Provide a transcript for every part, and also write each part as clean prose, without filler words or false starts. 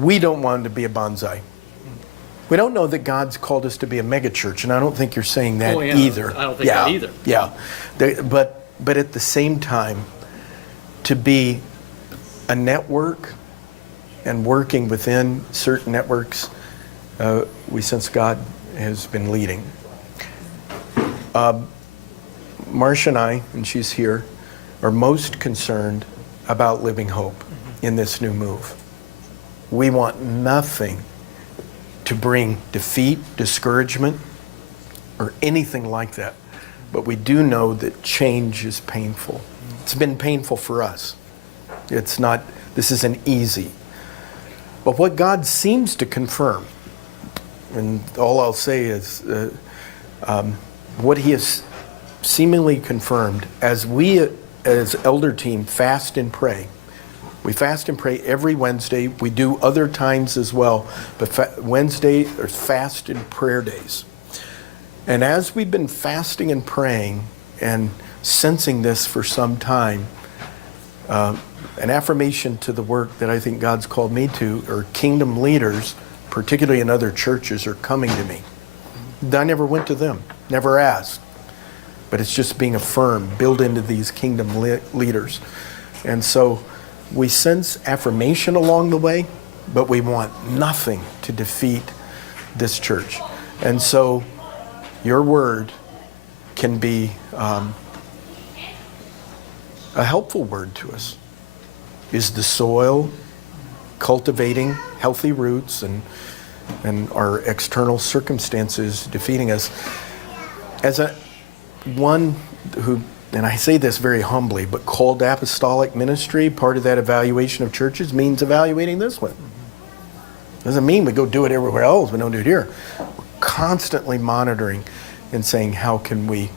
we don't want to be a bonsai. We don't know that God's called us to be a megachurch, and I don't think you're saying that either. I don't think that either. Yeah, but at the same time, to be a network and working within certain networks, we sense God has been leading. Marcia and I, and she's here, are most concerned about Living Hope in this new move. We want nothing to bring defeat, discouragement, or anything like that. But we do know that change is painful. It's been painful for us. This isn't easy. But what God seems to confirm, and all I'll say is what he has seemingly confirmed as we as elder team fast and pray. We fast and pray every Wednesday. We do other times as well, but Wednesday are fast and prayer days. And as we've been fasting and praying and sensing this for some time, an affirmation to the work that I think God's called me to, or kingdom leaders, particularly in other churches, are coming to me. I never went to them, never asked, but it's just being affirmed, built into these kingdom leaders. And so we sense affirmation along the way, but we want nothing to defeat this church. And so your word can be a helpful word to us. Is the soil cultivating healthy roots and our external circumstances defeating us? As one who, and I say this very humbly, but called apostolic ministry, part of that evaluation of churches means evaluating this one. Doesn't mean we go do it everywhere else, we don't do it here. We're constantly monitoring and saying, how can we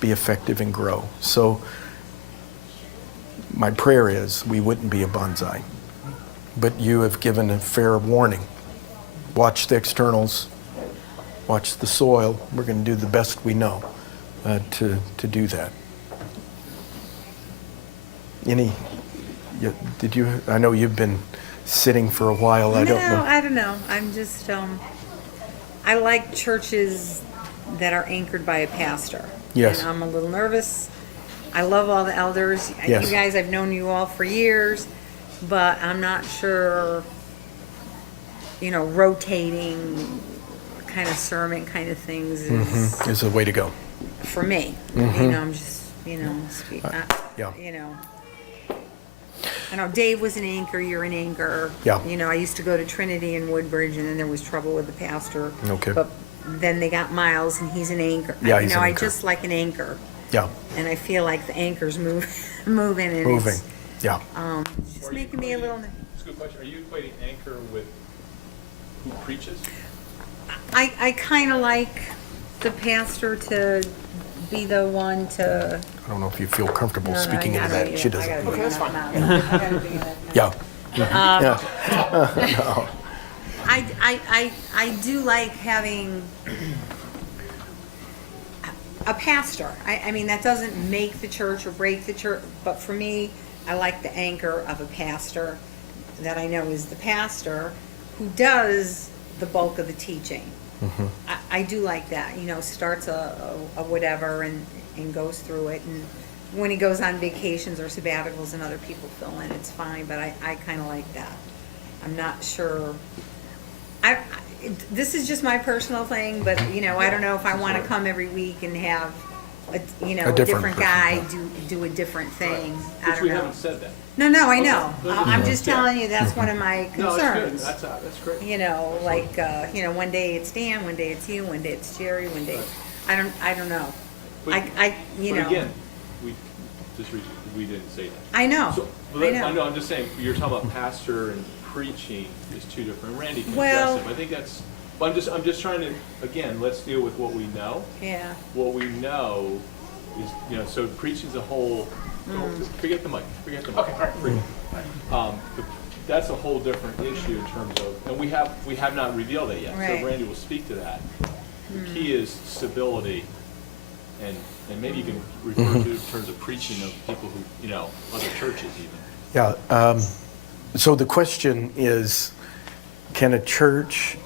be effective and grow? So my prayer is we wouldn't be a bonsai, but you have given a fair warning. Watch the externals, watch the soil. We're going to do the best we know to do that. I know you've been sitting for a while. I don't know. I'm just, I like churches that are anchored by a pastor. Yes. And I'm a little nervous. I love all the elders. Yes. You guys, I've known you all for years, but I'm not sure, rotating kind of sermon kind of things is the way to go. For me. I'm just, Yeah. I know Dave was an anchor, you're an anchor. Yeah. I used to go to Trinity in Woodbridge, and then there was trouble with the pastor. Okay. But then they got Miles, and he's an anchor. Yeah, he's an anchor. I just like an anchor. Yeah. And I feel like the anchor's moving, and Moving. it's Yeah. just making me a little. It's a good question. Are you equating anchor with who preaches? I kind of like the pastor to be the one to. I don't know if you feel comfortable speaking into that. She doesn't. Okay, that's fine. Yeah. No. I do like having a pastor. I mean, that doesn't make the church or break the church, but for me, I like the anchor of a pastor that I know is the pastor who does the bulk of the teaching. I do like that, starts a whatever and goes through it, and when he goes on vacations or sabbaticals and other people fill in, it's fine, but I kind of like that. I'm not sure. This is just my personal thing, but I don't know if I want to come every week and have a different guy do a different thing. I Which don't we know. haven't said that. No, I know. I'm just telling you that's one of my No, concerns. that's good. That's great. One day it's Dan, one day it's you, one day it's Jerry, one day I don't know. But, But again, we didn't say that. I know. So, I know. I know. I'm just saying. You're talking about pastor and preaching is two different. Randy can Well- address it. I think that's. But I'm just trying to. Again, let's deal with what we know. Yeah. What we know is so preaching's a whole. Forget the mic. Okay. All right. Forget it. That's a whole different issue in terms of, and we have not revealed it yet. Right. So Randy will speak to that. The key is stability, and maybe you can refer to it in terms of preaching of people who other churches even. Yeah. So the question is, can a church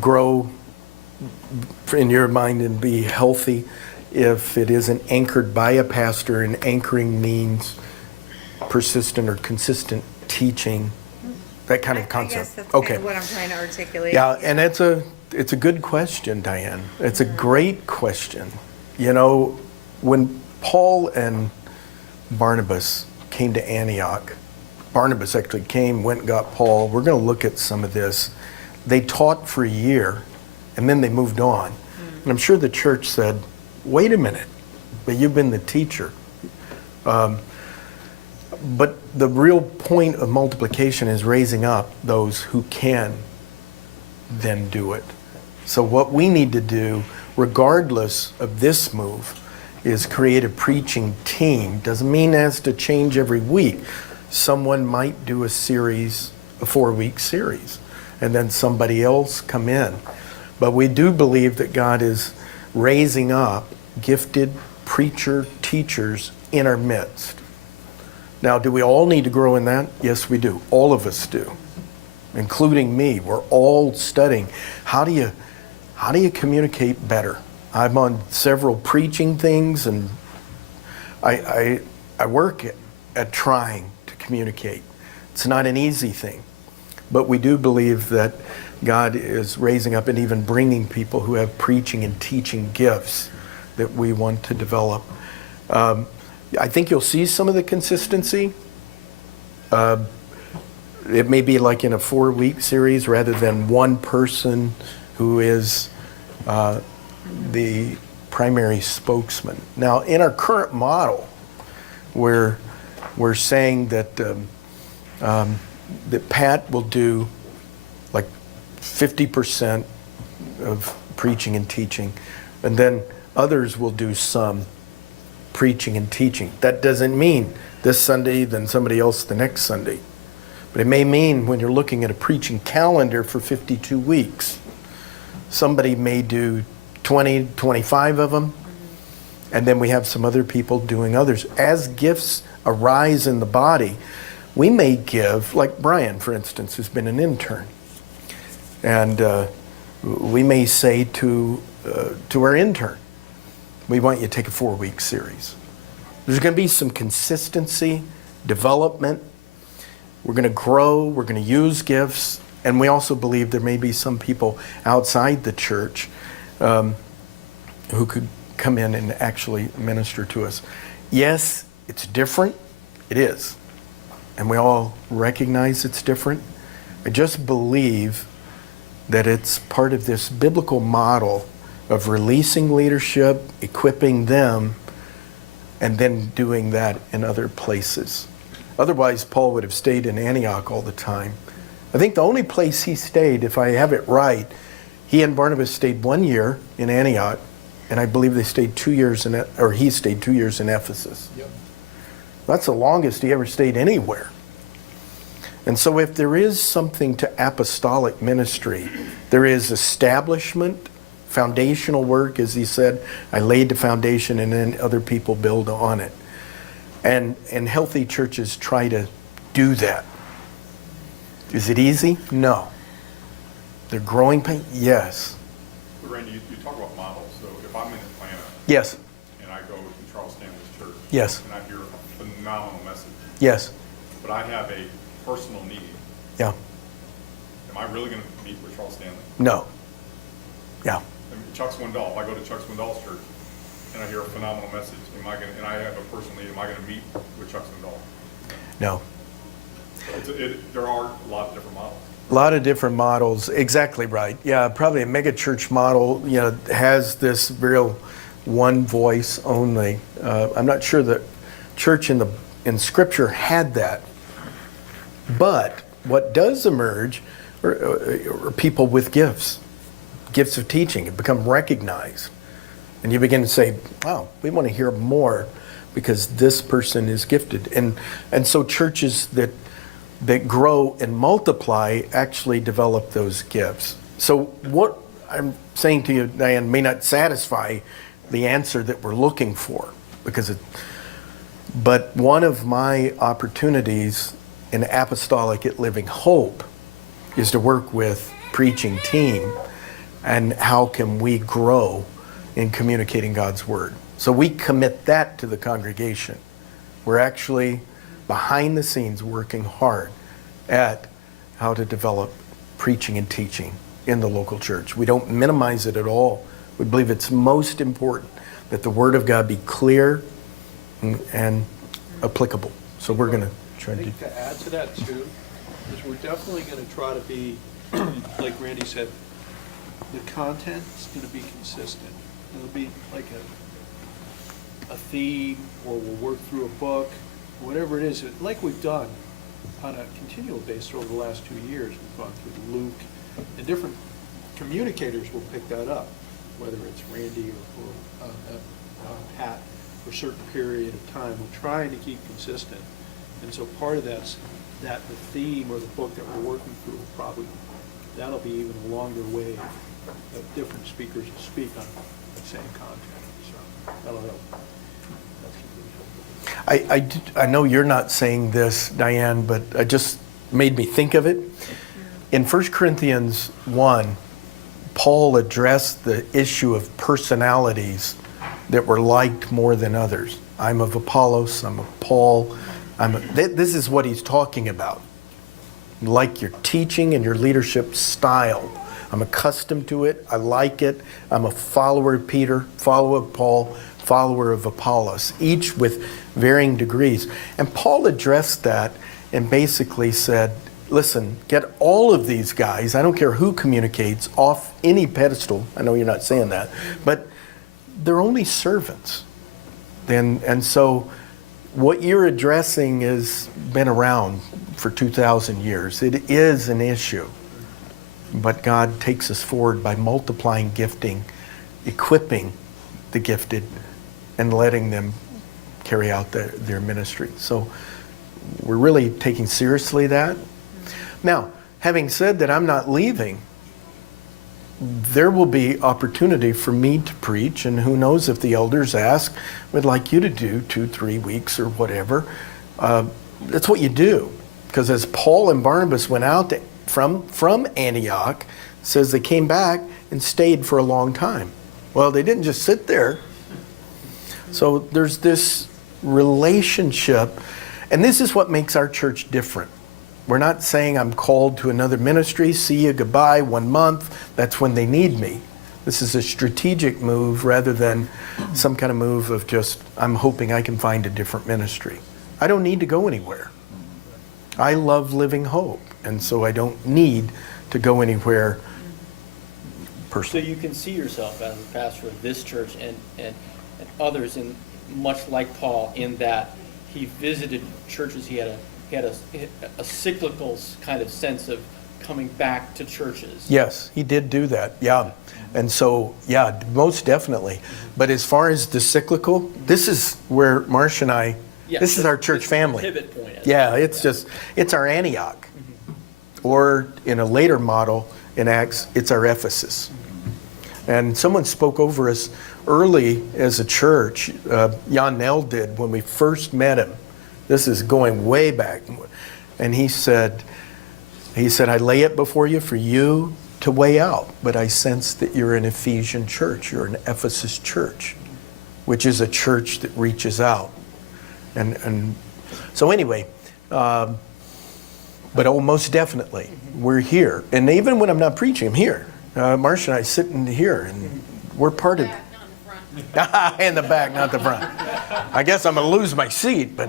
grow in your mind and be healthy if it isn't anchored by a pastor, and anchoring means persistent or consistent teaching, that kind of I concept? guess that's Okay. kind of what I'm trying to articulate. Yeah, and it's a good question, Diane. It's a great question. You know, when Paul and Barnabas came to Antioch, Barnabas actually came, went and got Paul. We're going to look at some of this. They taught for a year, and then they moved on. And I'm sure the church said, wait a minute, but you've been the teacher. But the real point of multiplication is raising up those who can then do it. So what we need to do, regardless of this move, is create a preaching team. Doesn't mean it has to change every week. Someone might do a series, a 4-week series, and then somebody else come in. But we do believe that God is raising up gifted preacher teachers in our midst. Now, do we all need to grow in that? Yes, we do. All of us do, including me. We're all studying. How do you communicate better? I'm on several preaching things, and I work at trying to communicate. It's not an easy thing, but we do believe that God is raising up and even bringing people who have preaching and teaching gifts that we want to develop. I think you'll see some of the consistency. It may be like in a 4-week series rather than one person who is the primary spokesman. Now, in our current model, we're saying that that Pat will do like 50% of preaching and teaching, and then others will do some preaching and teaching. That doesn't mean this Sunday, then somebody else the next Sunday. But it may mean when you're looking at a preaching calendar for 52 weeks, somebody may do 20, 25 of them, and then we have some other people doing others. As gifts arise in the body, we may give, like Brian, for instance, who's been an intern, and we may say to our intern, we want you to take a 4-week series. There's going to be some consistency, development. We're going to grow, we're going to use gifts, and we also believe there may be some people outside the church who could come in and actually minister to us. Yes, it's different. It is. And we all recognize it's different. I just believe that it's part of this biblical model of releasing leadership, equipping them, and then doing that in other places. Otherwise, Paul would have stayed in Antioch all the time. I think the only place he stayed, if I have it right, he and Barnabas stayed 1 year in Antioch, and I believe they stayed 2 years he stayed 2 years in Ephesus. Yep. That's the longest he ever stayed anywhere. And so if there is something to apostolic ministry, there is establishment, foundational work, as he said, I laid the foundation and then other people build on it. And healthy churches try to do that. Is it easy? No. They're growing pain? Yes. But Randy, you talk about models. So if I'm in Atlanta Yes. and I go to Charles Stanley's church Yes. and I hear a phenomenal message, Yes. but I have a personal need, Yeah. am I really going to meet with Charles Stanley? No. Yeah. I mean, Chuck Swindoll, if I go to Chuck Swindoll's church and I hear a phenomenal message, and I have a personal need, am I going to meet with Chuck Swindoll? No. There are a lot of different models. A lot of different models. Exactly right. Yeah, probably a mega church model, has this real one voice only. I'm not sure that church in Scripture had that. But what does emerge are people with gifts of teaching, have become recognized. And you begin to say, wow, we want to hear more because this person is gifted. And so churches that grow and multiply actually develop those gifts. So what I'm saying to you, Diane, may not satisfy the answer that we're looking for, but one of my opportunities in apostolic at Living Hope is to work with preaching team and how can we grow in communicating God's word. So we commit that to the congregation. We're actually behind the scenes working hard at how to develop preaching and teaching in the local church. We don't minimize it at all. We believe it's most important that the word of God be clear and applicable. So we're going to try I to do. think to add to that too, is we're definitely going to try to be, like Randy said, the content is going to be consistent. It'll be like a theme, or we'll work through a book, whatever it is, like we've done on a continual basis over the last 2 years. We've gone through Luke, and different communicators will pick that up, whether it's Randy or Pat, for a certain period of time. We're trying to keep consistent. And so part of that's that the theme or the book that we're working through will probably, that'll be even a longer wave of different speakers will speak on the same content. So that'll help. That's really helpful. I know you're not saying this, Diane, but it just made me think of it. In 1 Corinthians 1, Paul addressed the issue of personalities that were liked more than others. I'm of Apollos, I'm of Paul. This is what he's talking about. Like your teaching and your leadership style. I'm accustomed to it. I like it. I'm a follower of Peter, follower of Paul, follower of Apollos, each with varying degrees. And Paul addressed that and basically said, listen, get all of these guys, I don't care who communicates, off any pedestal. I know you're not saying that, but they're only servants. And so what you're addressing has been around for 2,000 years. It is an issue. But God takes us forward by multiplying gifting, equipping the gifted, and letting them carry out their ministry. So we're really taking seriously that. Now, having said that, I'm not leaving. There will be opportunity for me to preach, and who knows if the elders ask, we'd like you to do 2-3 weeks or whatever. That's what you do. Because as Paul and Barnabas went out from Antioch, it says they came back and stayed for a long time. Well, they didn't just sit there. So there's this relationship, and this is what makes our church different. We're not saying I'm called to another ministry, see you, goodbye, 1 month, that's when they need me. This is a strategic move rather than some kind of move of just, I'm hoping I can find a different ministry. I don't need to go anywhere. I love Living Hope, and so I don't need to go anywhere So personally. you can see yourself as a pastor of this church and others, in much like Paul, in that he visited churches. He had a cyclical kind of sense of coming back to churches. Yes, he did do that, yeah. And so, yeah, most definitely. But as far as the cyclical, this is where Marcia and I, Yeah, this is our church this family. Pivot point. Yeah, it's our Antioch. Or in a later model in Acts, it's our Ephesus. And someone spoke over us early as a church. Jan Nell did when we first met him. This is going way back. And he said, I lay it before you for you to weigh out, but I sense that you're an Ephesian church. You're an Ephesus church, which is a church that reaches out. And so anyway, but most definitely, we're here. And even when I'm not preaching, I'm here. Marcia and I sitting here, and we're part of in the back, not the front. I guess I'm going to lose my seat, but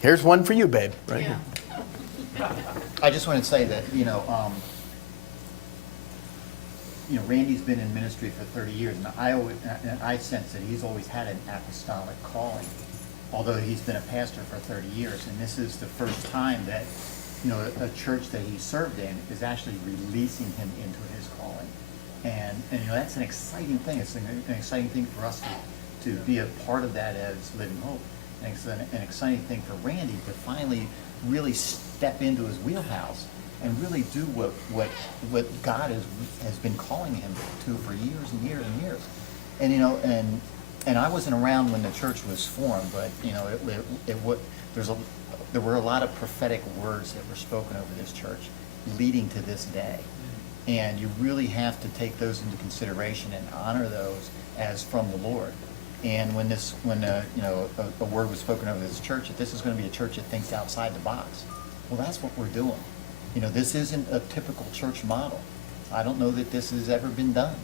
here's one for you, babe. Right here. I just want to say that, Randy's been in ministry for 30 years, and I sense that he's always had an apostolic calling, although he's been a pastor for 30 years. And this is the first time that, a church that he served in is actually releasing him into his calling. And that's an exciting thing. It's an exciting thing for us to be a part of that as Living Hope. And it's an exciting thing for Randy to finally really step into his wheelhouse and really do what God has been calling him to for years and years and years. And I wasn't around when the church was formed, but there's there were a lot of prophetic words that were spoken over this church leading to this day. And you really have to take those into consideration and honor those as from the Lord. And when a word was spoken over this church, that this is going to be a church that thinks outside the box. Well, that's what we're doing. This isn't a typical church model. I don't know that this has ever been done,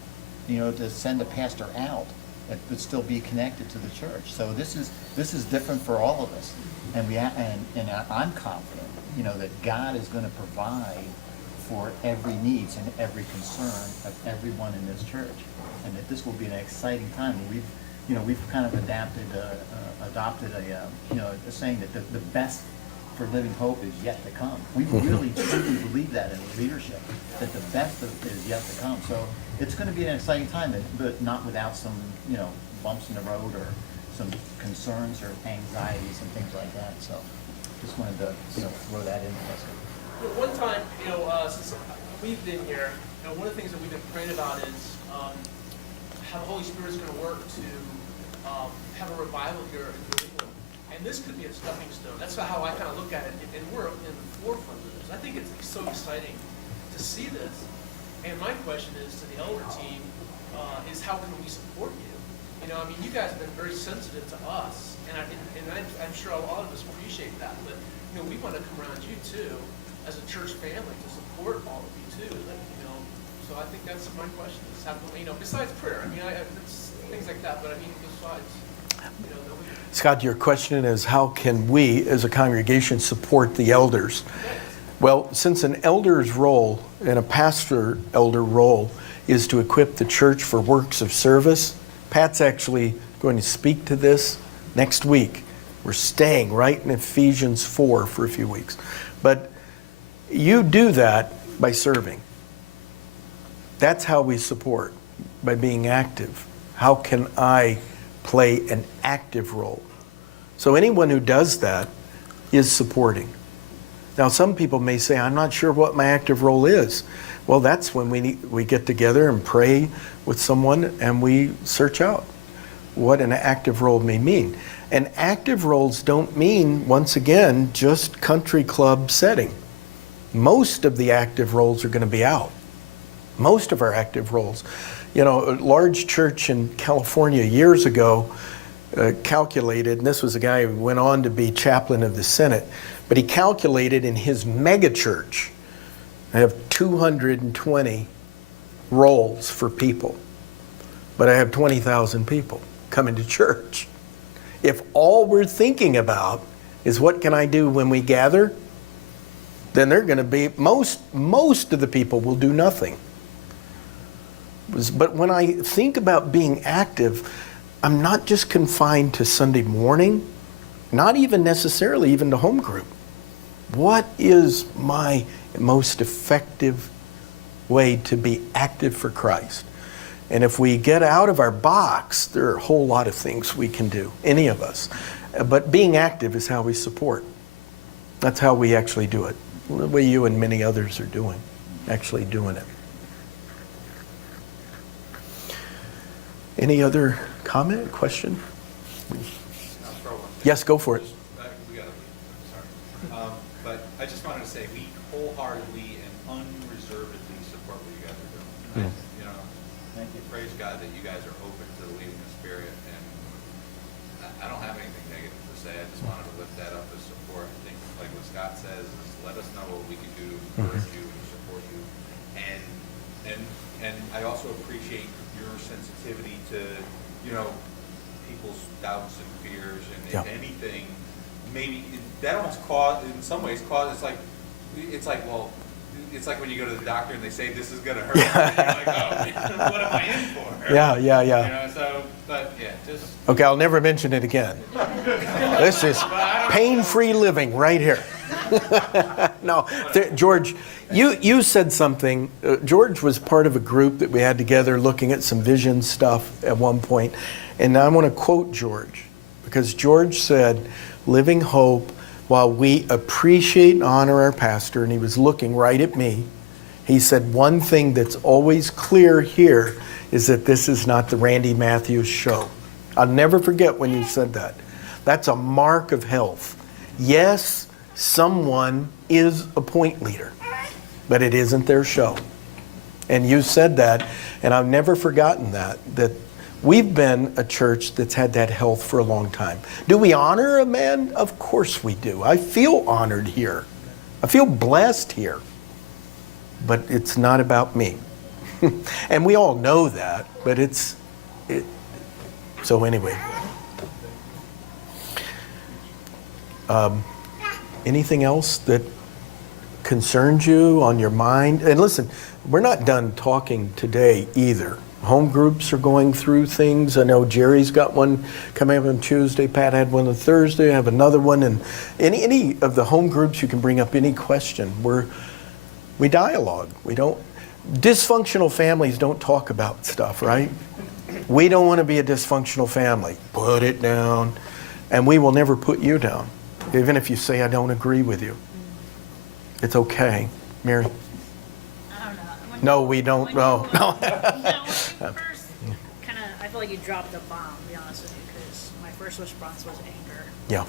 to send a pastor out that would still be connected to the church. So this is different for all of us. And I'm confident, that God is going to provide for every needs and every concern of everyone in this church. And that this will be an exciting time. We've kind of adopted a saying that the best for Living Hope is yet to come. We really truly believe that in leadership, that the best is yet to come. So it's going to be an exciting time, but not without some, bumps in the road or some concerns or anxieties and things like that. So just wanted to, throw that in there. One time, since we've been here, one of the things that we've been praying about is how the Holy Spirit is going to work to have a revival here in New England. And this could be a stepping stone. That's how I kind of look at it. And we're in the forefront of this. I think it's so exciting to see this. And my question is to the elder team, is how can we support you? You guys have been very sensitive to us. And I'm sure a lot of us appreciate that. But, we want to come around you too, as a church family, to support all of you too. So I think that's my question is how can we, besides prayer, it's things like that, but besides, that we. Scott, your question is how can we as a congregation support the elders? Well, since an elder's role and a pastor elder role is to equip the church for works of service, Pat's actually going to speak to this next week. We're staying right in Ephesians 4 for a few weeks. But you do that by serving. That's how we support, by being active. How can I play an active role? So anyone who does that is supporting. Now, some people may say, I'm not sure what my active role is. Well, that's when we get together and pray with someone and we search out what an active role may mean. And active roles don't mean, once again, just country club setting. Most of the active roles are going to be out. Most of our active roles. A large church in California years ago calculated, and this was a guy who went on to be chaplain of the Senate, but he calculated in his mega church, I have 220 roles for people, but I have 20,000 people coming to church. If all we're thinking about is what can I do when we gather, then they're going to be, most of the people will do nothing. But when I think about being active, I'm not just confined to Sunday morning, not even necessarily even to home group. What is my most effective way to be active for Christ? And if we get out of our box, there are a whole lot of things we can do, any of us. But being active is how we support. That's how we actually do it. The way you and many others are doing, actually doing it. Any other comment, question? Yes, go for it. We gotta leave, sorry. But I just wanted to say, we wholeheartedly and unreservedly support what you guys are doing. Thank you. Praise God that you guys are open to the leading of the Spirit, and I don't have anything negative to say. I just wanted to lift that up as support. I think, like what Scott says, is let us know what we can do to encourage you and support you. And I also appreciate your sensitivity to, people's doubts and fears, and if anything, maybe that almost in some ways it's like when you go to the doctor and they say this is gonna hurt. You're like, oh, what am I in for? Yeah. Just Okay, I'll never mention it again. This is pain-free living right here. No, George, you said something. George was part of a group that we had together looking at some vision stuff at one point. And I want to quote George, because George said, Living Hope, while we appreciate and honor our pastor, and he was looking right at me, he said, one thing that's always clear here is that this is not the Randy Matthews show. I'll never forget when you said that. That's a mark of health. Yes, someone is a point leader, but it isn't their show. And you said that, and I've never forgotten that we've been a church that's had that health for a long time. Do we honor a man? Of course we do. I feel honored here. I feel blessed here. But it's not about me. And we all know that, but so anyway. Anything else that concerns you on your mind? And listen, we're not done talking today either. Home groups are going through things. I know Jerry's got one coming up on Tuesday. Pat had one on Thursday. I have another one. And any of the home groups, you can bring up any question. We dialogue. We don't. Dysfunctional families don't talk about stuff, right? We don't want to be a dysfunctional family. Put it down. And we will never put you down, even if you say I don't agree with you. It's okay. Mary? I don't know. No, we don't. No. No, when you first I feel like you dropped a bomb, to be honest with you, because my first response was anger. Yeah.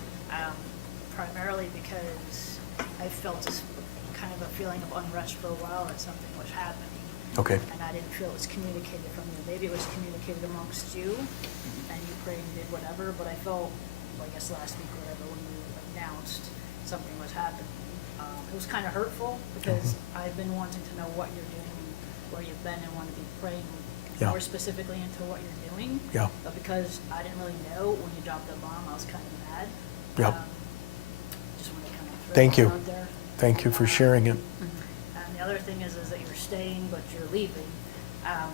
Primarily because I felt this kind of a feeling of unrest for a while that something was happening. Okay. And I didn't feel it was communicated from you. Maybe it was communicated amongst you, and you prayed and did whatever, but I felt, well, I guess last week or whatever, when you announced something was happening, it was kind of hurtful because I've been wanting to know what you're doing, where you've been, and want to be praying Yeah. more specifically into what you're doing. Yeah. But because I didn't really know when you dropped the bomb, I was kind of mad. Yeah. Just want to kind of throw Thank that you. out there. Thank you for sharing it. And the other thing is that you're staying, but you're leaving.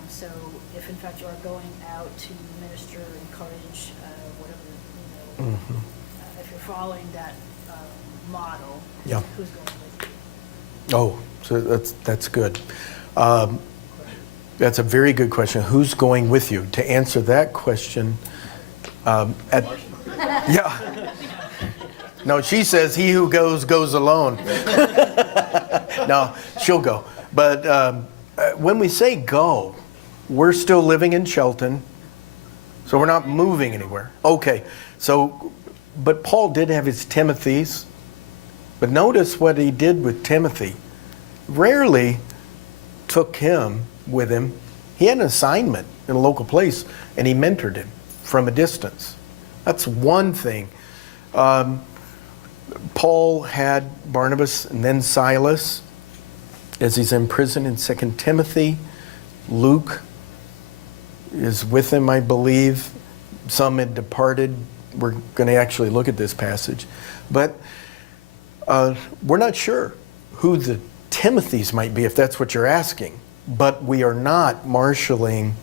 So if in fact you are going out to minister, encourage, whatever, if you're following that model, Yeah. who's going with you? Oh, so that's good. That's a very good question. Who's going with you? To answer that question, yeah. No, she says he who goes, goes alone. No, she'll go. But when we say go, we're still living in Shelton, so we're not moving anywhere. Okay, so, but Paul did have his Timothys. But notice what he did with Timothy. Rarely took him with him. He had an assignment in a local place, and he mentored him from a distance. That's one thing. Paul had Barnabas and then Silas as he's in prison in 2 Timothy. Luke is with him, I believe. Some had departed. We're going to actually look at this passage. But we're not sure who the Timothys might be, if that's what you're asking. But we are not marshaling,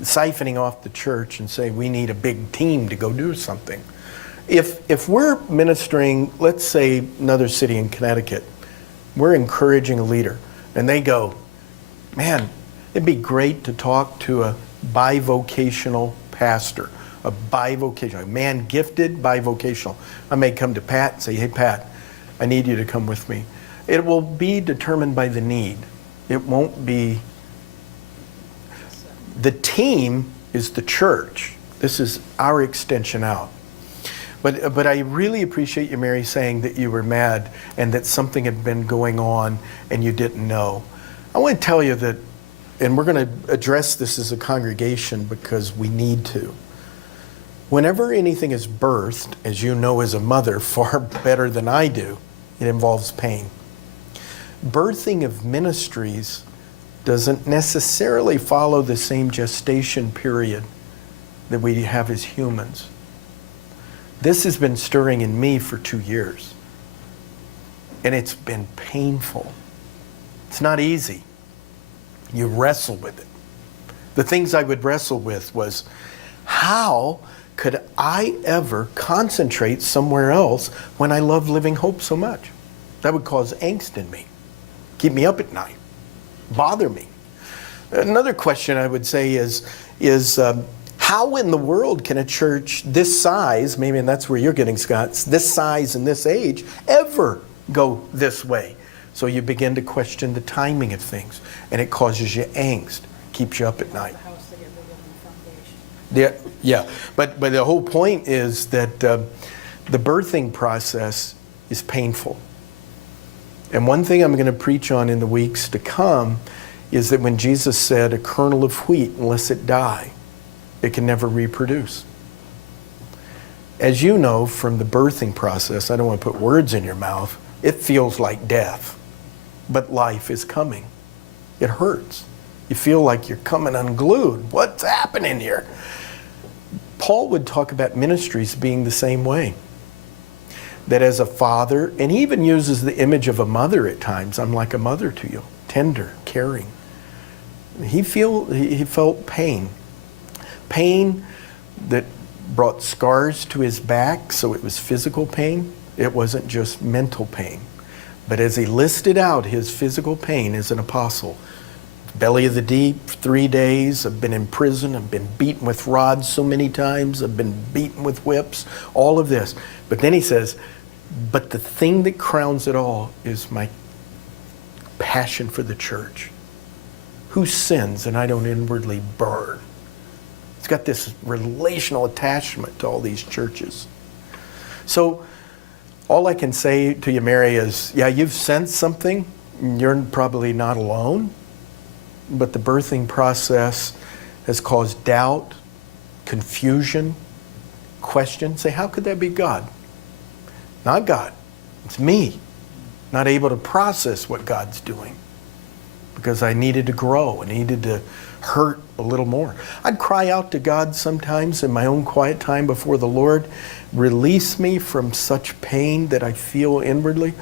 siphoning off the church and say we need a big team to go do something. If we're ministering, let's say another city in Connecticut, we're encouraging a leader, and they go, man, it'd be great to talk to a bivocational pastor, a man gifted bivocational. I may come to Pat and say, hey, Pat, I need you to come with me. It will be determined by the need. It won't be. The team is the church. This is our extension out. But I really appreciate you, Mary, saying that you were mad and that something had been going on and you didn't know. I want to tell you that, and we're going to address this as a congregation because we need to. Whenever anything is birthed, as you know as a mother far better than I do, it involves pain. Birthing of ministries doesn't necessarily follow the same gestation period that we have as humans. This has been stirring in me for 2 years. And it's been painful. It's not easy. You wrestle with it. The things I would wrestle with was, how could I ever concentrate somewhere else when I love Living Hope so much? That would cause angst in me, keep me up at night, bother me. Another question I would say is how in the world can a church this size, maybe, and that's where you're getting, Scott, this size and this age, ever go this way? So you begin to question the timing of things, and it causes you angst, keeps you up at night. The house to get bigger than the foundation. Yeah. But the whole point is that the birthing process is painful. And one thing I'm going to preach on in the weeks to come is that when Jesus said, a kernel of wheat, unless it die, it can never reproduce. As you know from the birthing process, I don't want to put words in your mouth, it feels like death, but life is coming. It hurts. You feel like you're coming unglued. What's happening here? Paul would talk about ministries being the same way. That as a father, and he even uses the image of a mother at times, I'm like a mother to you, tender, caring. He felt pain. Pain that brought scars to his back, so it was physical pain. It wasn't just mental pain. But as he listed out his physical pain as an apostle, belly of the deep, 3 days, I've been in prison, I've been beaten with rods so many times, I've been beaten with whips, all of this. But then he says, but the thing that crowns it all is my passion for the church. Who sins and I don't inwardly burn? It's got this relational attachment to all these churches. So all I can say to you, Mary, is, yeah, you've sensed something. You're probably not alone. But the birthing process has caused doubt, confusion, question. Say, how could that be God? Not God. It's me. Not able to process what God's doing. Because I needed to grow. I needed to hurt a little more. I'd cry out to God sometimes in my own quiet time before the Lord. Release me from such pain that I feel inwardly.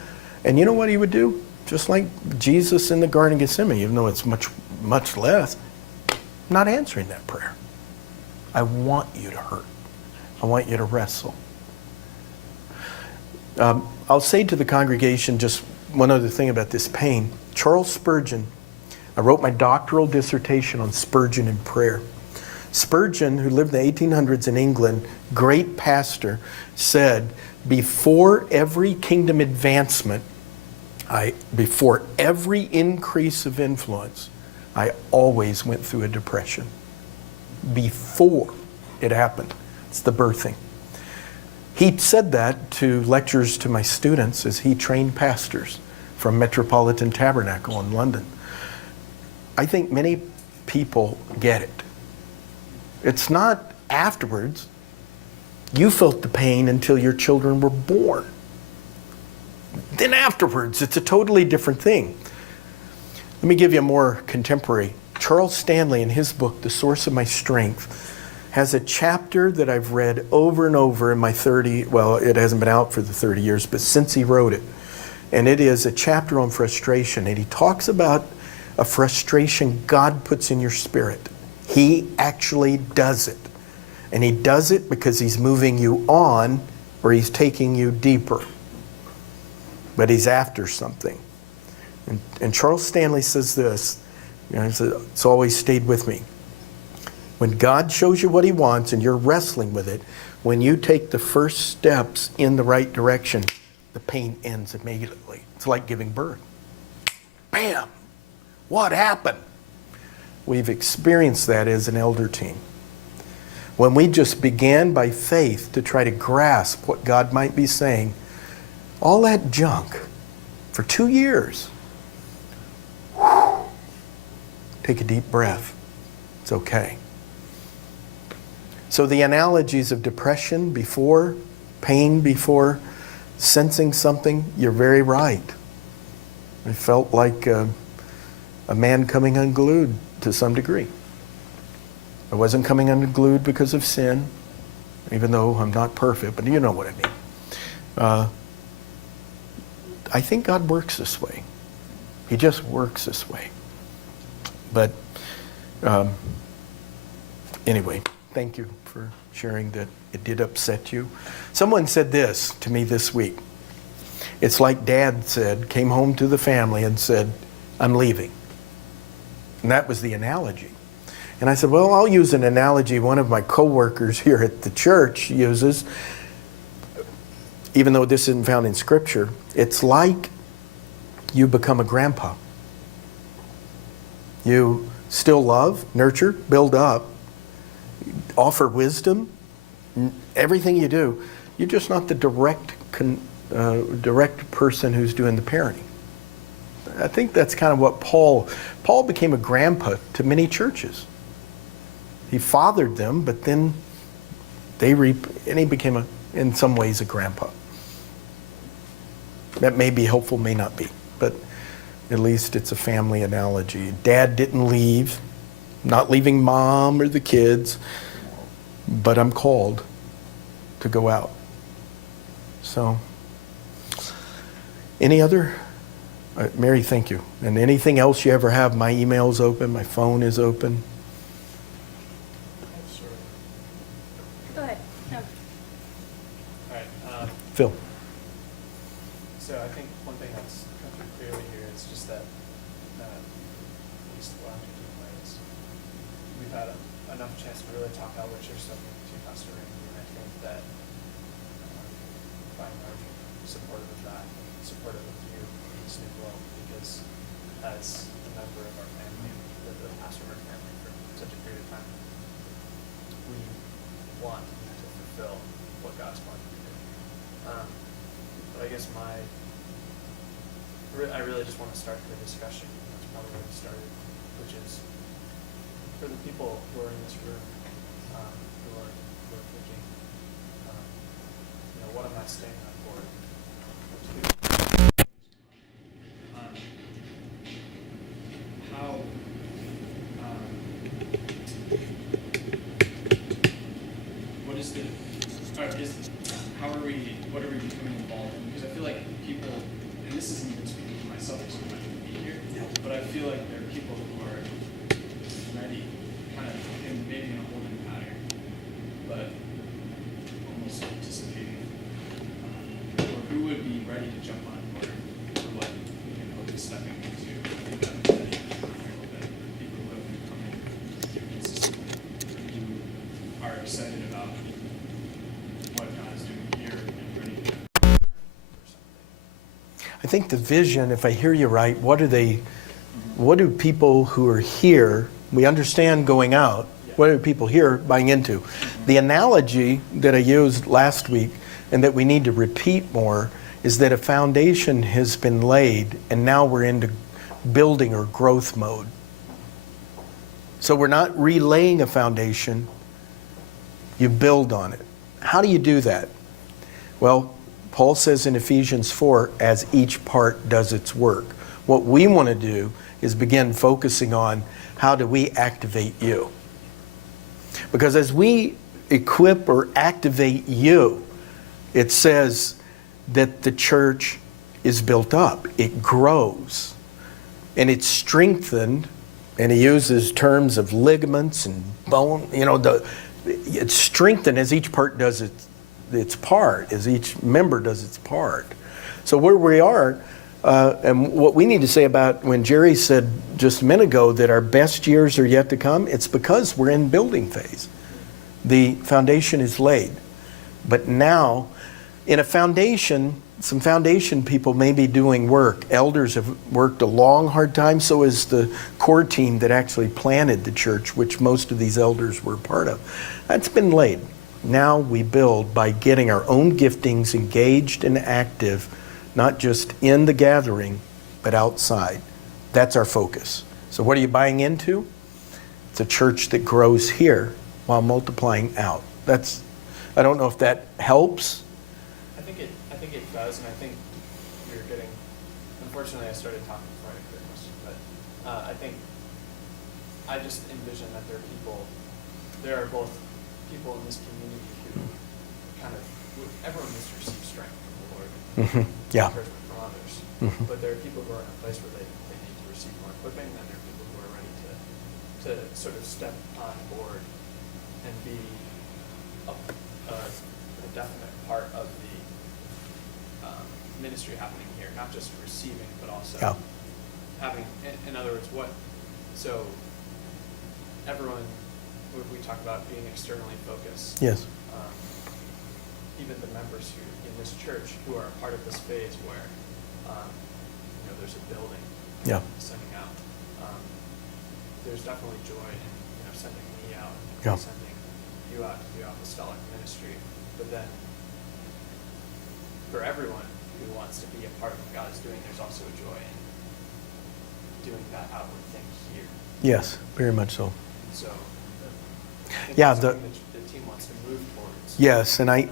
And you know what he would do? Just like Jesus in the Garden of Gethsemane, even though it's much, much less, I'm not answering that prayer. I want you to hurt. I want you to wrestle. I'll say to the congregation just one other thing about this pain. Charles Spurgeon, I wrote my doctoral dissertation on Spurgeon and prayer. Spurgeon, who lived in the 1800s in England, great pastor, said, before every kingdom advancement, before every increase of influence, I always went through a depression. Before it happened. It's the birthing. He said that to lectures to my students as he trained pastors from Metropolitan Tabernacle in London. I think many people get it. It's not afterwards. You felt the pain until your children were born. Then afterwards, it's a totally different thing. Let me give you a more contemporary. Charles Stanley, in his book, The Source of My Strength, has a chapter that I've read over and over in my it hasn't been out for the 30 years, but since he wrote it. And it is a chapter on frustration. And he talks about a frustration God puts in your spirit. He actually does it. And he does it because he's moving you on or he's taking you deeper. But he's after something. And Charles Stanley says this, he says, it's always stayed with me. When God shows you what he wants and you're wrestling with it, when you take the first steps in the right direction, the pain ends immediately. It's like giving birth. Bam! What happened? We've experienced that as an elder team. When we just began by faith to try to grasp what God might be saying, all that junk for 2 years. Take a deep breath. It's okay. So the analogies of depression before, pain before, sensing something, you're very right. It felt like a man coming unglued to some degree. I wasn't coming unglued because of sin, even though I'm not perfect, but you know what I mean. I think God works this way. He just works this way. But anyway, thank you for sharing that it did upset you. Someone said this to me this week. It's like Dad came home to the family and said, I'm leaving. And that was the analogy. And I said, well, I'll use an analogy one of my coworkers here at the church uses, even though this isn't found in Scripture. It's like you become a grandpa. You still love, nurture, build up, offer wisdom, everything you do. You're just not the direct direct person who's doing the parenting. I think that's kind of what Paul became a grandpa to many churches. He fathered them, but then and he became in some ways a grandpa. That may be helpful, may not be, but at least it's a family analogy. Dad didn't leave, not leaving mom or the kids, but I'm called to go out. So, any other? Mary, thank you. And anything else you ever have, my email's open, my phone is open. Go ahead. No. All right. Phil. So I think one thing that's come through clearly here is just that, at least what I'm thinking about is we've had enough chance to really talk about what you're studying to Pastor Randy, and I think that by and large, supportive of that, supportive of you in this new role, because as a member of our family, the pastor of our family for such a period of time, we want to fulfill what God's wanted to do. But I guess I really just want to start the discussion. That's probably where we started, which is for the people who are in this room, who are thinking, what am I staying on board? How what are we becoming involved in? Because I feel like people, and this isn't even speaking for myself, because I'm not going to be here, but I feel like there are people who are ready, kind of maybe in a holding pattern, but almost anticipating, or who would be ready to jump on board for what Hope is stepping into. I think that was ready for a little bit. People who have been coming here consistently, who are excited about what God is doing here and ready to for something. I think the vision, if I hear you right, what do people who are here, we understand going out, what are people here buying into? The analogy that I used last week and that we need to repeat more is that a foundation has been laid and now we're into building or growth mode. So we're not relaying a foundation, you build on it. How do you do that? Well, Paul says in Ephesians 4, as each part does its work. What we want to do is begin focusing on how do we activate you. Because as we equip or activate you, it says that the church is built up, it grows, and it's strengthened, and he uses terms of ligaments and bone, it's strengthened as each part does its part, as each member does its part. So where we are, and what we need to say about when Jerry said just a minute ago that our best years are yet to come, it's because we're in building phase. The foundation is laid. But now, in a foundation, some foundation people may be doing work. Elders have worked a long, hard time, so is the core team that actually planted the church, which most of these elders were part of. That's been laid. Now we build by getting our own giftings engaged and active, not just in the gathering, but outside. That's our focus. So what are you buying into? It's a church that grows here while multiplying out. I don't know if that helps. I think it does, and I think you're getting. Unfortunately, I started talking before I heard most, but I just envision that there are both people in this community who everyone needs to receive strength from the Lord, Yeah. encouragement from others, but there are people who are in a place where they need to receive more equipping, and there are people who are ready to sort of step on board and be a definite part of the ministry happening here, not just receiving, but also having, in other words, so everyone, we talk about being externally focused. Yes. Even the members who in this church who are a part of this phase where, there's a building sending out. There's definitely joy in, sending me out and sending you out to the apostolic ministry. But then for everyone, who wants to be a part of what God is doing, there's also a joy in doing that outward thing here. Yes, very much so. So, I think Yeah, that's something that the team wants to move towards. Yes, and I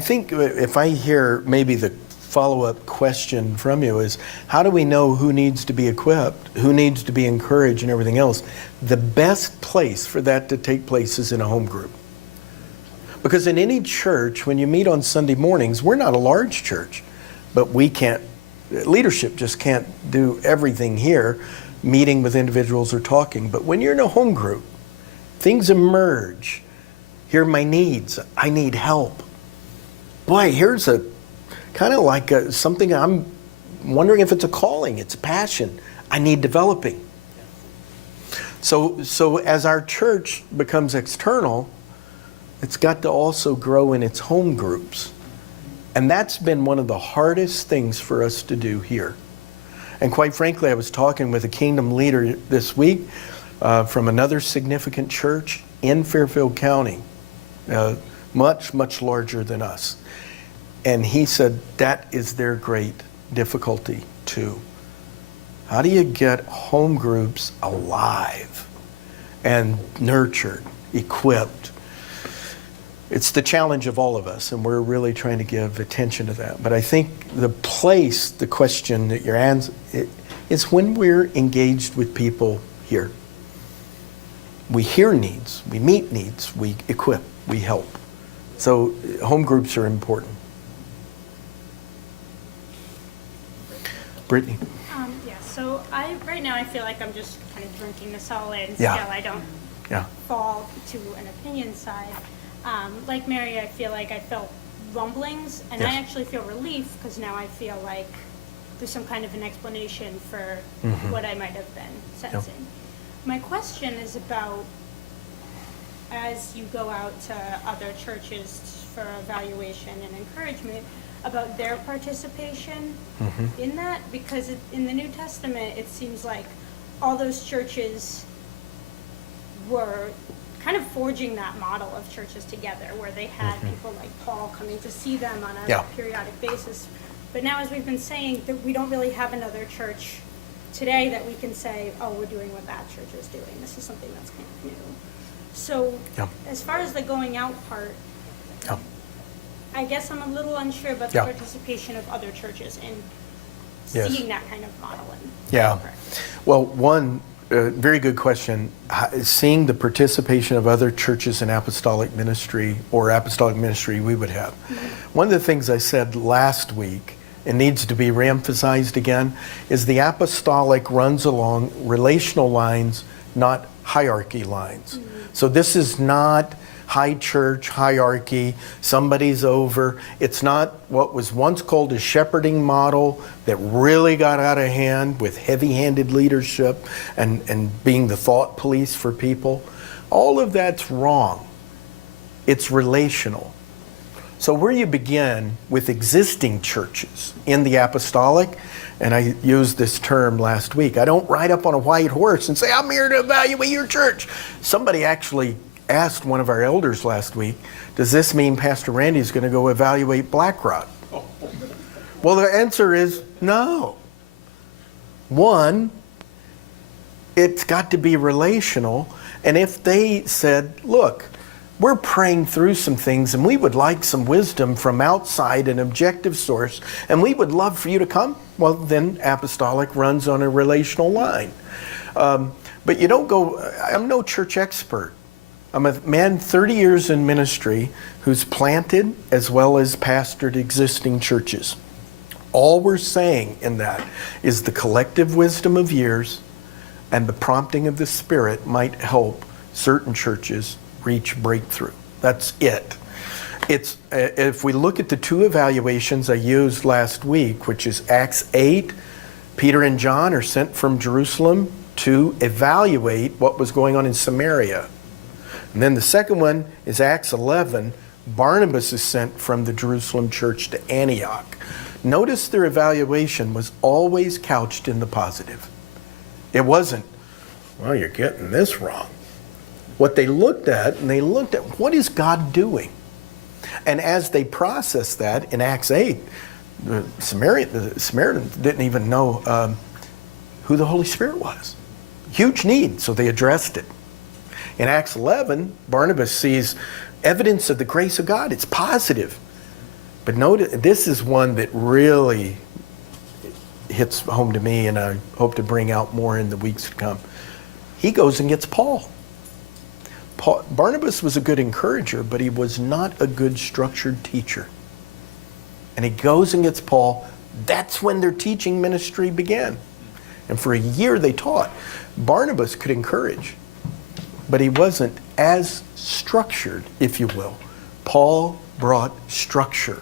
think if I hear maybe the follow-up question from you is, how do we know who needs to be equipped, who needs to be encouraged and everything else? The best place for that to take place is in a home group. Because in any church, when you meet on Sunday mornings, we're not a large church, but leadership just can't do everything here, meeting with individuals or talking. But when you're in a home group, things emerge. Here are my needs. I need help. Boy, here's a kind of like something I'm wondering if it's a calling, it's a passion I need developing. So as our church becomes external, it's got to also grow in its home groups. And that's been one of the hardest things for us to do here. And quite frankly, I was talking with a kingdom leader this week from another significant church in Fairfield County, much, much larger than us. And he said that is their great difficulty too. How do you get home groups alive and nurtured, equipped? It's the challenge of all of us, and we're really trying to give attention to that. But I think the question that you're answering is when we're engaged with people here. We hear needs, we meet needs, we equip, we help. So home groups are important. Brittany? Yeah, so right now I feel like I'm just kind of drinking this all in. Yeah. Still, I don't Yeah. fall to an opinion side. Like Mary, I feel like I felt rumblings, and I Yes. actually feel relief because now I feel like there's some kind of an explanation for what I might have been sensing. My question is about, as you go out to other churches for evaluation and encouragement, about their participation in that, because in the New Testament, it seems like all those churches were kind of forging that model of churches together, where they had people like Paul coming to see them on a periodic basis. But now, as we've been saying, that we don't really have another church today that we can say, oh, we're doing what that church is doing. This is something that's kind of new. So as far as the going out part, I guess I'm a little unsure about the participation of other churches in seeing that kind of model. Well, one very good question. Seeing the participation of other churches in apostolic ministry or apostolic ministry we would have. One of the things I said last week, and needs to be reemphasized again, is the apostolic runs along relational lines, not hierarchy lines. So this is not high church hierarchy, somebody's over. It's not what was once called a shepherding model that really got out of hand with heavy-handed leadership and being the thought police for people. All of that's wrong. It's relational. So where you begin with existing churches in the apostolic, and I used this term last week, I don't ride up on a white horse and say, I'm here to evaluate your church. Somebody actually asked one of our elders last week, does this mean Pastor Randy's going to go evaluate BlackRock? Well, the answer is no. One, it's got to be relational. And if they said, look, we're praying through some things and we would like some wisdom from outside an objective source, and we would love for you to come, well, then apostolic runs on a relational line. But you don't go, I'm no church expert. I'm a man 30 years in ministry who's planted as well as pastored existing churches. All we're saying in that is the collective wisdom of years and the prompting of the Spirit might help certain churches reach breakthrough. That's it. It's if we look at the two evaluations I used last week, which is Acts 8, Peter and John are sent from Jerusalem to evaluate what was going on in Samaria. And then the second one is Acts 11. Barnabas is sent from the Jerusalem church to Antioch. Notice their evaluation was always couched in the positive. It wasn't, well, you're getting this wrong. What they looked at, what is God doing? And as they processed that in Acts 8, The Samaritans didn't even know who the Holy Spirit was. Huge need, so they addressed it. In Acts 11, Barnabas sees evidence of the grace of God. It's positive. But notice, this is one that really hits home to me, and I hope to bring out more in the weeks to come. He goes and gets Paul. Barnabas was a good encourager, but he was not a good structured teacher. And he goes and gets Paul. That's when their teaching ministry began. And for a year they taught. Barnabas could encourage, but he wasn't as structured, if you will. Paul brought structure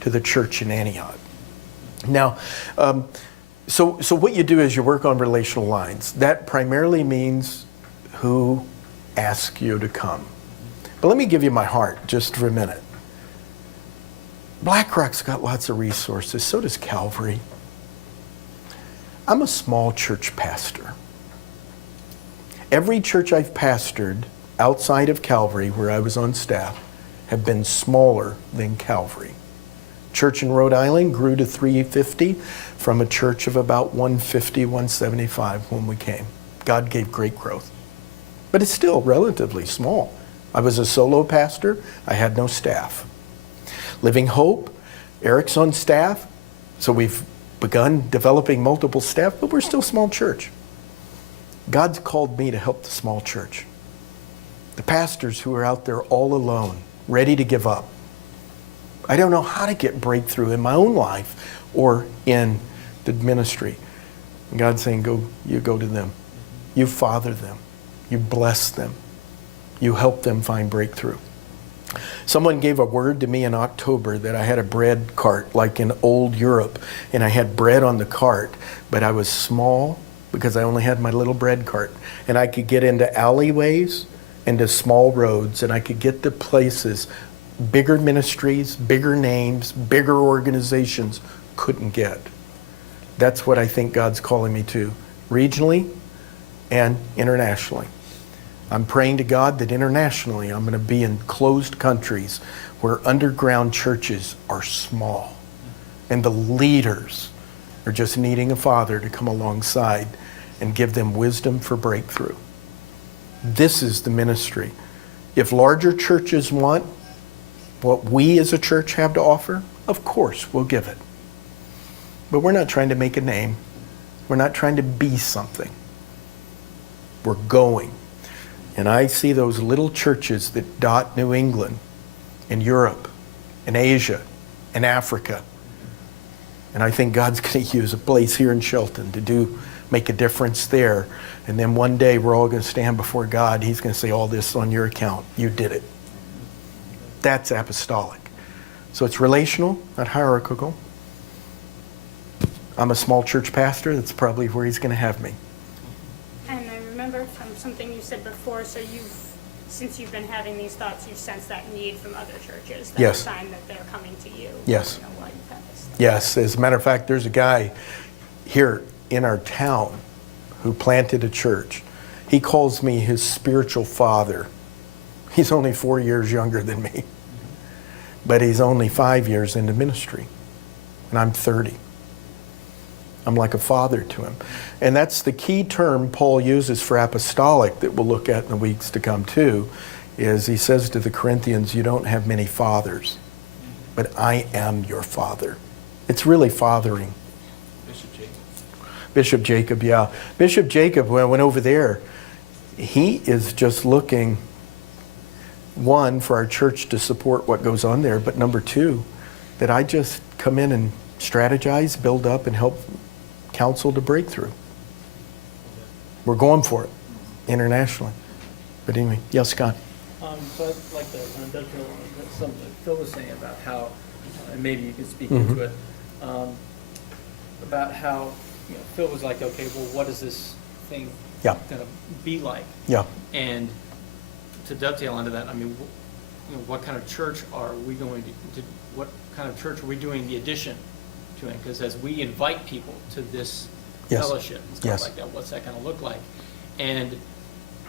to the church in Antioch. Now, so what you do is you work on relational lines. That primarily means who asks you to come. But let me give you my heart just for a minute. BlackRock's got lots of resources, so does Calvary. I'm a small church pastor. Every church I've pastored outside of Calvary, where I was on staff, have been smaller than Calvary. Church in Rhode Island grew to 350 from a church of about 150, 175 when we came. God gave great growth. But it's still relatively small. I was a solo pastor. I had no staff. Living Hope, Eric's on staff, so we've begun developing multiple staff, but we're still a small church. God's called me to help the small church. The pastors who are out there all alone, ready to give up. I don't know how to get breakthrough in my own life or in the ministry. And God's saying, you go to them. You father them. You bless them. You help them find breakthrough. Someone gave a word to me in October that I had a bread cart like in old Europe, and I had bread on the cart, but I was small because I only had my little bread cart, and I could get into alleyways, into small roads, and I could get to places bigger ministries, bigger names, bigger organizations couldn't get. That's what I think God's calling me to, regionally and internationally. I'm praying to God that internationally I'm going to be in closed countries where underground churches are small and the leaders are just needing a father to come alongside and give them wisdom for breakthrough. This is the ministry. If larger churches want what we as a church have to offer, of course we'll give it. But we're not trying to make a name. We're not trying to be something. We're going. And I see those little churches that dot New England and Europe and Asia and Africa. And I think God's going to use a place here in Shelton to make a difference there. And then one day we're all going to stand before God. He's going to say, all this on your account. You did it. That's apostolic. So it's relational, not hierarchical. I'm a small church pastor. That's probably where he's going to have me. And I remember from something you said before, so since you've been having these thoughts, you've sensed that need from other churches. That's Yes. a sign that they're coming to you. Yes. You know, while you've had this. Yes, as a matter of fact, there's a guy here in our town who planted a church. He calls me his spiritual father. He's only 4 years younger than me, but he's only 5 years into ministry, and I'm 30. I'm like a father to him. And that's the key term Paul uses for apostolic that we'll look at in the weeks to come too, is he says to the Corinthians, you don't have many fathers, but I am your father. It's really fathering. Bishop Jacob, yeah. Bishop Jacob, when I went over there, he is just looking, one, for our church to support what goes on there, but number two, that I just come in and strategize, build up, and help counsel to breakthrough. We're going for it internationally. But anyway, yes, Scott. So I'd like to dovetail on something Phil was saying about how, and maybe you could speak into it, about how Phil was like, okay, well, what is this thing Yeah. going to be like? Yeah. And to dovetail onto that, I mean, what kind of church are we going to what kind of church are we doing the addition to it? Because as we invite people to this Yes. fellowship and stuff Yes. like that, what's that going to look like? And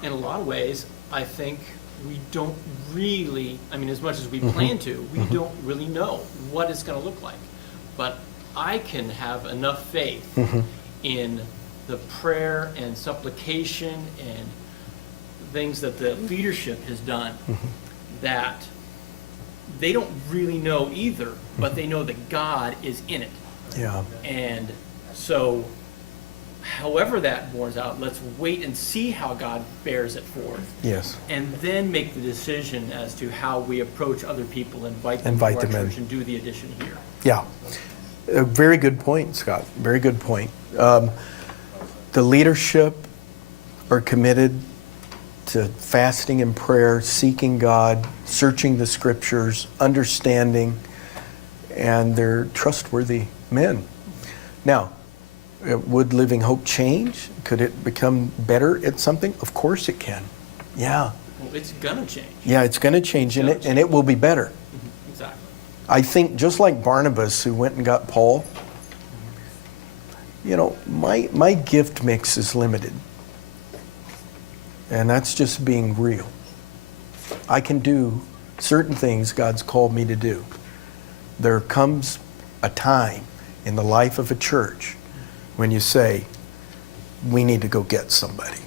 in a lot of ways, I think we don't really, I mean, as much as we plan to, we don't really know what it's going to look like. but I can have enough faith in the prayer and supplication and things that the leadership has done that they don't really know either, but they know that God is in it. Yeah. And so, however that bears out, let's wait and see how God bears it forth. Yes. And then make the decision as to how we approach other people, invite them Invite to our them in. church and do the addition here. Yeah. A very good point, Scott. Very good point. The leadership are committed to fasting and prayer, seeking God, searching the scriptures, understanding, and they're trustworthy men. Now, would Living Hope change? Could it become better at something? Of course it can. Yeah. Well, it's gonna change. Yeah, it's going to change, and it will be better. Exactly. I think just like Barnabas, who went and got Paul, you know, my gift mix is limited. And that's just being real. I can do certain things God's called me to do. There comes a time in the life of a church when you say, we need to go get somebody.